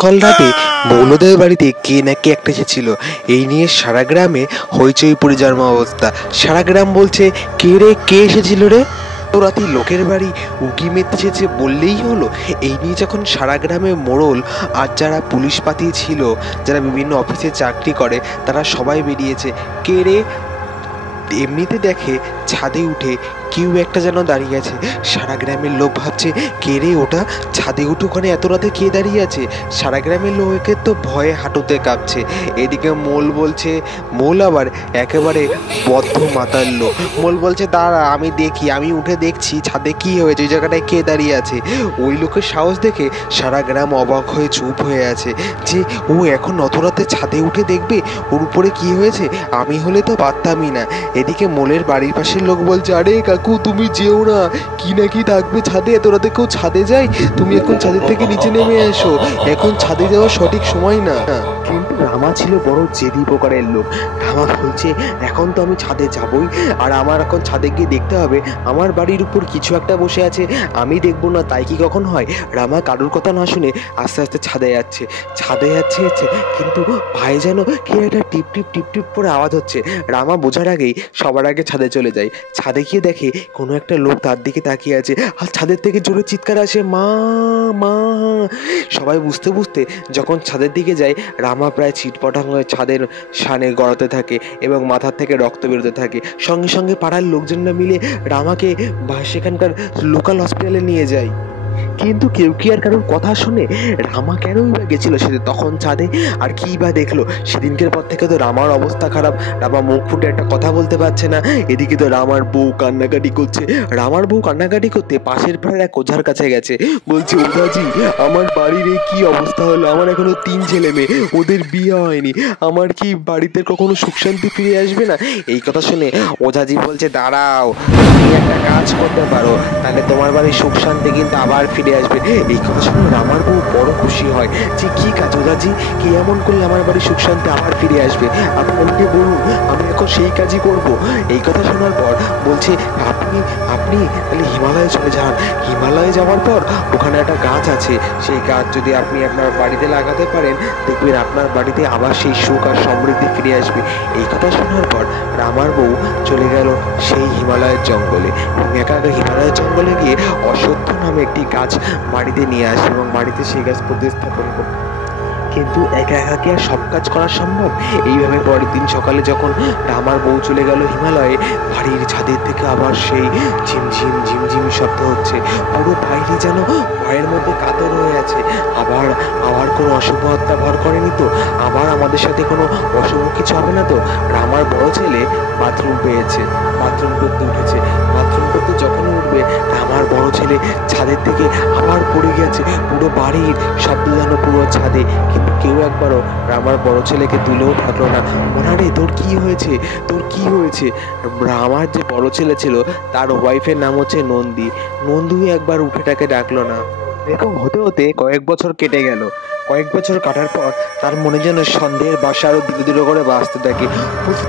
গতকাল রাতে মৌলদের বাড়িতে কে না কে একটা এসেছিল। এই নিয়ে সারা গ্রামে হইচই পড়ে যাওয়ার অবস্থা। সারা গ্রাম বলছে, কে রে, কে এসেছিল রে? তো রাতে লোকের বাড়ি উকি মেতে এসেছে বললেই হলো। এই নিয়ে যখন সারা গ্রামে মোড়ল আর যারা পুলিশ পাতি ছিল, যারা বিভিন্ন অফিসে চাকরি করে, তারা সবাই বেরিয়েছে। কে রে? এমনিতে দেখে ছাদে উঠে কেউ একটা যেন দাঁড়িয়ে আছে। সারা গ্রামের লোক ভাবছে, কে রে ওটা? ছাদে উঠে ওখানে এত রাতে কে দাঁড়িয়ে আছে? সারা গ্রামের লোকের তো ভয়ে হাঁটুতে কাঁপছে। এদিকে মোল বলছে, মোল আবার একেবারে বদ্ধ মাতার লোক। মোল বলছে, দাঁড়া আমি দেখি, আমি উঠে দেখছি ছাদে কি হয়েছে, ওই জায়গাটায় কে দাঁড়িয়ে আছে। ওই লোকের সাহস দেখে সারা গ্রাম অবাক হয়ে চুপ হয়ে আছে যে ও এখন অত রাতে ছাদে উঠে দেখবে ওর উপরে কি হয়েছে। আমি হলে তো পারতামই না। এদিকে মোলের বাড়ির পাশের লোক বলছে, আরে কাকু তুমি যেও না, কি না কি থাকবে ছাদে, এত রাতে কেউ ছাদে যায়? তুমি এখন ছাদের থেকে নিচে নেমে এসো, এখন ছাদে যাওয়ার সঠিক সময় না। কিন্তু রামা ছিল বড় জেদি প্রকারের লোক। রামা বলছে, এখন তো আমি ছাদে যাবই, আর আমার এখন ছাদে গিয়ে দেখতে হবে আমার বাড়ির উপর কিছু একটা বসে আছে, আমি দেখবো না তাই কি কখন হয়? রামা কারুর কথা না শুনে আস্তে আস্তে ছাদে যাচ্ছে। কিন্তু ভাই যেন কি একটা টিপ টিপ টিপ টিপ করে আওয়াজ হচ্ছে। রামা বোঝার আগেই সবার আগে ছাদে চলে যায়। ছাদে গিয়ে দেখে কোনো একটা লোক তার দিকে তাকিয়ে আছে, আর ছাদের থেকে জোরে চিৎকার আসে, মা মা। সবাই বুঝতে বুঝতে যখন ছাদের দিকে যায়, রামা প্রায় ছিটপটাং হয়ে ছাদের সানে গড়াতে থাকে এবং মাথার থেকে রক্ত বেরোতে থাকে। সঙ্গে সঙ্গে পাড়ার লোকজনরা মিলে রামাকে সেখানকার লোকাল হসপিটালে নিয়ে যায়। কিন্তু কেউ কি আর কারোর কথা শুনে? রামা কেনই বা গেছিল সেদিন তখন ছাদে, আর কি বা দেখলো? সেদিনকের পর থেকে তো রামার অবস্থা খারাপ। রামা মুখ ফুটে একটা কথা বলতে পারছে না। এদিকে তো রামার বউ কান্নাকাটি করছে। রামার বউ কান্নাকাটি করতে পাশের পাড়ার এক ওঝার কাছে গেছে। বলছে, ওঝাজি আমার বাড়ির এই কি অবস্থা হলো, আমার এখনো 3 ছেলে মেয়ে, ওদের বিয়ে হয়নি, আমার কি বাড়িতে কখনো সুখ শান্তি ফিরে আসবে না? এই কথা শুনে ওঝাজি বলছে, দাঁড়াও, তুমি একটা কাজ করতে পারো, তাহলে তোমার বাড়ির সুখ শান্তি কিন্তু আবার ফিরে আসবে। এই কথা শুনে রামার বউ বড় খুশি হয় যে, কি কাজ ওঝাজি, কি এমন করলে আমার বাড়ির সুখ শান্তি আবার ফিরে আসবে? আপনি আমাকে বলুন, আমি এখন সেই কাজই করব। এই কথা শোনার পর বলছে, আপনি আপনি তাহলে হিমালয়ে চলে যান। হিমালয়ে যাওয়ার পর ওখানে একটা গাছ আছে, সেই গাছ যদি আপনি আপনার বাড়িতে লাগাতে পারেন, দেখবেন আপনার বাড়িতে আবার সেই সুখ আর সমৃদ্ধি ফিরে আসবে। এই কথা শোনার পর রামার বউ চলে গেল সেই হিমালয়ের জঙ্গলে। একা একা হিমালয়ের জঙ্গলে গিয়ে অশ্বত্থ নামে একটি গাছ বাড়িতে নিয়ে আসে এবং বাড়িতে সেই গাছ প্রতিস্থাপন করে। কিন্তু একা একা কি আর সব কাজ করা সম্ভব? এইভাবে পরের দিন সকালে যখন রামার বউ চলে গেল হিমালয়ে, বাড়ির ছাদের থেকে আবার সেই ঝিমঝিম ঝিমঝিম শব্দ হচ্ছে। পুরো বাইরে যেন ভয়ের মধ্যে কাতর হয়ে আছে। আবার আবার কোনো অশুভ হত্যা ভর করেনি তো? আবার আমাদের সাথে কোনো অশুভ কিছু হবে না তো? রামার বড় ছেলে বাথরুম পেয়েছে, বাথরুম করতে উঠেছে। বাথরুম করতে যখনই উঠবে, রামার বড় ছেলে ছাদের থেকে আবার পড়ে গেছে। পুরো বাড়ির শব্দ যেন পুরো ছাদে, কিন্তু কেউ একবারও রামার বড় ছেলেকে তুলেও থাকলো না। ওনারে, তোর কি হয়েছে, তোর কি হয়েছে? রামার যে বড় ছেলে ছিল তার ওয়াইফের নাম হচ্ছে নন্দী। নন্দু একবার উঠে তাকে ডাকলো না। এরকম হতে হতে কয়েক বছর কেটে গেল। কয়েক বছর কাটার পর তার মনে যেন সন্দেহের বাসা আরো ধীরে ধীরে করে বাঁচতে থাকে।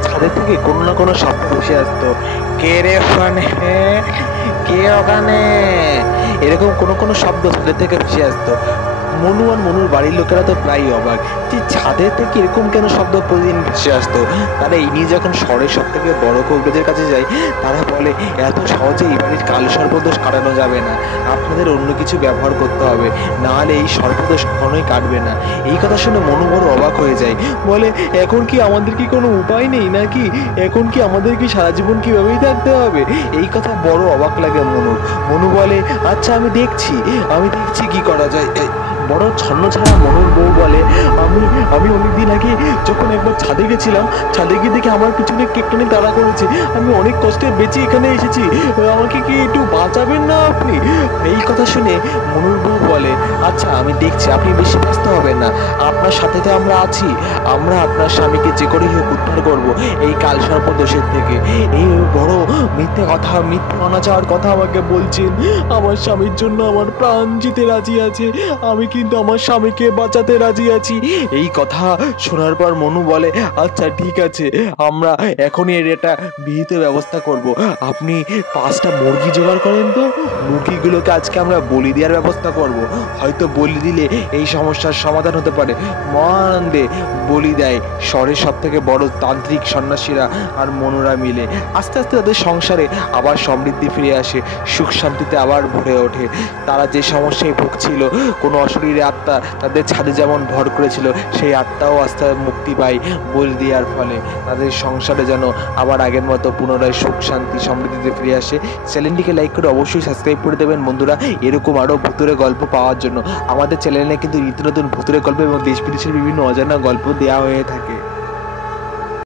ছাদের থেকে কোনো না কোনো শব্দ ভেসে আসতো, কে রে ওখানে, কে ওখানে, এরকম কোনো কোনো শব্দ ছাদের থেকে ভেসে আসতো। মনু আর মনুর বাড়ির লোকেরা তো প্রায় অবাক যে ছাদে থেকে এরকম কেন শব্দ প্রতিদিন ভেসে আসতো। তারা এই নিয়ে যখন শহরের সব থেকে বড় কবিরাজের কাছে যায়, তারা বলে, এত সহজে এই বাড়ির কাল সর্পদোষ কাটানো যাবে না, আপনাদের অন্য কিছু ব্যবহার করতে হবে, নাহলে এই সর্পদোষ কখনোই কাটবে না। এই কথা শুনে মনু বড় অবাক হয়ে যায়। বলে, এখন কি আমাদের কি কোনো উপায় নেই নাকি? এখন কি আমাদের কি সারা জীবন কিভাবেই থাকতে হবে? এই কথা বড় অবাক লাগে মনুর। মনু বলে, আচ্ছা আমি দেখছি কি করা যায়। বড় ছন্ন ছাড়া মনুর বউ বলে, আমি অনেকদিন আগে যখন একবার ছাদে গেছিলাম, ছাদে গিয়ে দেখি আমার পিছনে কেকটানি তাড়া করেছে, আমি অনেক কষ্টে বেঁচে এখানে এসেছি, আমাকে কি একটু বাঁচাবেন না আপনি? এই কথা শুনে মনুর বউ বলে, আচ্ছা আমি দেখছি, আপনি বেশি ব্যস্ত হবেন না, আপনার সাথে তো আমরা আছি, আমরা আপনার স্বামীকে যে করেই হোক উদ্ধার করবো এই কাল সর্পদোষের থেকে। এই বড় মিথ্যে কথা, মিথ্যে অনাচার কথা আমাকে বলছেন, আমার স্বামীর জন্য আমার প্রাণ জিতে রাজি আছে, আমি কি কিন্তু আমার স্বামীকে বাঁচাতে রাজি আছি। এই কথা শোনার পর মনু বলে, আচ্ছা ঠিক আছে, আমরা এখনই এর একটা বিহিত ব্যবস্থা করব। আপনি 5টা মুরগি জোগাড় করেন তো, মুরগিগুলোকে আজকে আমরা বলি দেওয়ার ব্যবস্থা করব। হয়তো বলি দিলে এই সমস্যার সমাধান হতে পারে। মহানন্দে বলি দেয় শহরের সব থেকে বড় তান্ত্রিক সন্ন্যাসীরা আর মনুরা মিলে। আস্তে আস্তে তাদের সংসারে আবার সমৃদ্ধি ফিরে আসে, সুখ শান্তিতে আবার ভরে ওঠে। তারা যে সমস্যায় ভুগছিল, কোনো অশরীরে আত্মা তাদের ছাদে যেমন ভর করেছিল, সেই আত্মাও আস্তে মুক্তি পায় বলি দেওয়ার ফলে। তাদের সংসারে যেন আবার আগের মতো পুনরায় সুখ শান্তি সমৃদ্ধিতে ফিরে আসে। চ্যানেলটিকে লাইক করে অবশ্যই সাবস্ক্রাইব করে দেবেন বন্ধুরা, এরকম আরও ভূতুরে গল্প পাওয়ার জন্য। আমাদের চ্যানেলে কিন্তু নিত্য নতুন ভূতুরে গল্প এবং দেশ বিদেশের বিভিন্ন অজানা গল্প দেওয়া হয়ে থাকে।